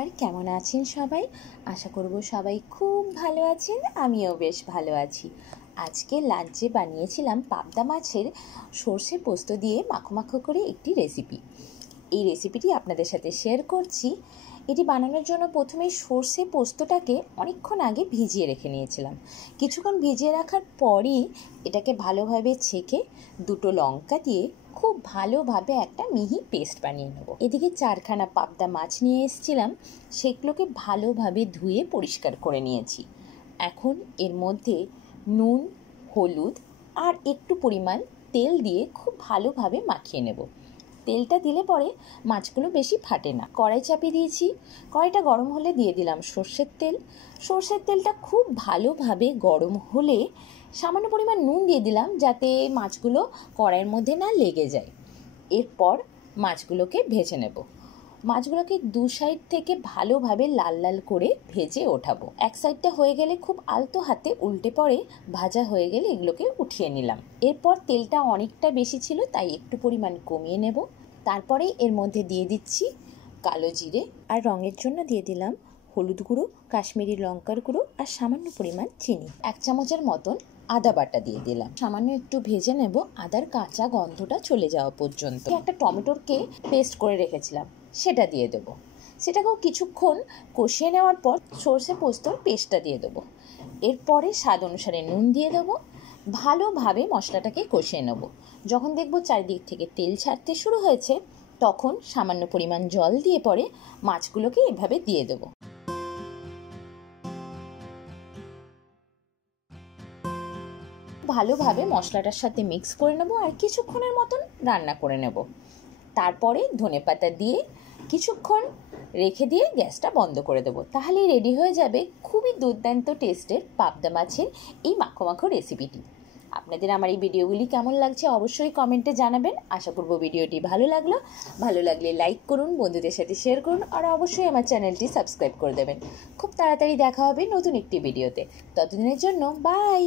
নমস্কার, কেমন আছেন সবাই? আশা করব সবাই খুব ভালো আছেন। আমিও বেশ ভালো আছি। আজকে লাঞ্চে বানিয়েছিলাম পাবদা মাছের সর্ষে পোস্ত দিয়ে মাখো মাখো করে একটি রেসিপি। এই রেসিপিটি আপনাদের সাথে শেয়ার করছি। এটি বানানোর জন্য প্রথমে সর্ষে পোস্তটাকে অনেকক্ষণ আগে ভিজিয়ে রেখে নিয়েছিলাম। কিছুক্ষণ ভিজিয়ে রাখার পরই এটাকে ভালোভাবে ছেঁকে দুটো লঙ্কা দিয়ে খুব ভালোভাবে একটা মিহি পেস্ট বানিয়ে নেব। এদিকে 4খানা পাবদা মাছ নিয়ে এসেছিলাম, সেগুলোকে ভালোভাবে ধুয়ে পরিষ্কার করে নিয়েছি। এখন এর মধ্যে নুন, হলুদ আর একটু পরিমাণ তেল দিয়ে খুব ভালোভাবে মাখিয়ে নেব। তেলটা দিলে পরে মাছগুলো বেশি ফাটে না। কড়াই চাপিয়ে দিয়েছি। কড়াইটা গরম হলে দিয়ে দিলাম সর্ষের তেল। সর্ষের তেলটা খুব ভালোভাবে গরম হলে সামান্য পরিমাণ নুন দিয়ে দিলাম, যাতে মাছগুলো কড়াইয়ের মধ্যে না লেগে যায়। এরপর মাছগুলোকে ভেজে নেব। মাছগুলোকে দু সাইড থেকে ভালোভাবে লাল লাল করে ভেজে ওঠাবো। এক সাইডটা হয়ে গেলে খুব আলতো হাতে উল্টে পরে ভাজা হয়ে গেলে এগুলোকে উঠিয়ে নিলাম। এরপর তেলটা অনেকটা বেশি ছিল, তাই একটু পরিমাণ কমিয়ে নেব। তারপরে এর মধ্যে দিয়ে দিচ্ছি কালো জিরে, আর রঙের জন্য দিয়ে দিলাম হলুদ গুঁড়ো, কাশ্মীরি লঙ্কার গুঁড়ো আর সামান্য পরিমাণ চিনি। 1 চামচের মতন আদা বাটা দিয়ে দিলাম। সামান্য একটু ভেজে নেব আদার কাঁচা গন্ধটা চলে যাওয়া পর্যন্ত। একটা টমেটোরকে পেস্ট করে রেখেছিলাম, সেটা দিয়ে দেবো। সেটাকেও কিছুক্ষণ কষিয়ে নেওয়ার পর সর্ষে পোস্তর পেস্টটা দিয়ে দেবো। এরপরে স্বাদ অনুসারে নুন দিয়ে দেবো। ভালোভাবে মশলাটাকে কষিয়ে নেব। যখন দেখব চারিদিক থেকে তেল ছাড়তে শুরু হয়েছে, তখন সামান্য পরিমাণ জল দিয়ে পরে মাছগুলোকে এভাবে দিয়ে দেবো। ভালোভাবে মশলাটার সাথে মিক্স করে নেব আর কিছুক্ষণের মতন রান্না করে নেব। তারপরে ধনেপাতা দিয়ে কিছুক্ষণ রেখে দিয়ে গ্যাসটা বন্ধ করে দেবো। তাহলেই রেডি হয়ে যাবে খুবই দুর্দান্ত টেস্টের পাবদা মাছের এই মাখো মাখো রেসিপিটি। আপনাদের আমার এই ভিডিওগুলি কেমন লাগছে অবশ্যই কমেন্টে জানাবেন। আশা করব ভিডিওটি ভালো লাগলে লাইক করুন, বন্ধুদের সাথে শেয়ার করুন আর অবশ্যই আমার চ্যানেলটি সাবস্ক্রাইব করে দেবেন। খুব তাড়াতাড়ি দেখা হবে নতুন একটি ভিডিওতে। ততদিনের জন্য বাই।